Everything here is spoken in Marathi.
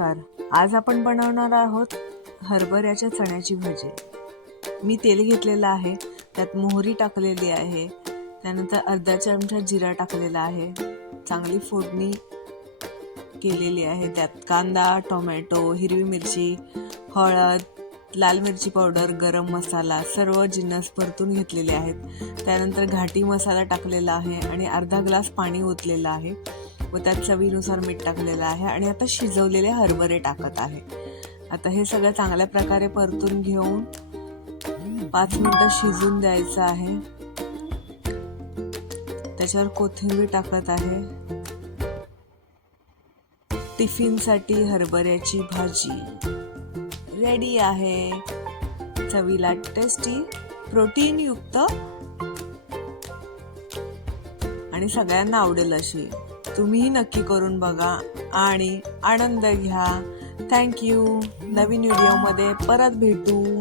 नमस्कार. आज आपण बनवणार आहोत हरभऱ्याच्या चण्याची भजी. मी तेल घेतलेलं आहे, त्यात मोहरी टाकलेली आहे, त्यानंतर अर्धा चमचा जिरा टाकलेला आहे, चांगली फोडणी केलेली आहे. त्यात कांदा, टोमॅटो, हिरवी मिरची, हळद, लाल मिरची पावडर, गरम मसाला सर्व जिन्नस परतून घेतलेले आहेत. त्यानंतर घाटी मसाला टाकलेला आहे आणि अर्धा ग्लास पाणी ओतलेलं आहे व त्यात चवीनुसार मीठ टाकलेलं आहे आणि आता शिजवलेले हरभरे टाकत आहे. आता हे सगळं चांगल्या प्रकारे परतून घेऊन 5 मिनिटं शिजून द्यायचं आहे. त्याच्यावर कोथिंबीर टाकत आहे. टिफिनसाठी हरभऱ्याची भाजी रेडी आहे. चवीला टेस्टी, प्रोटीन युक्त आणि सगळ्यांना आवडेल अशी. तुम्हीही नक्की करून बघा आणि आनंद घ्या. थँक्यू. नवीन व्हिडिओमध्ये परत भेटू.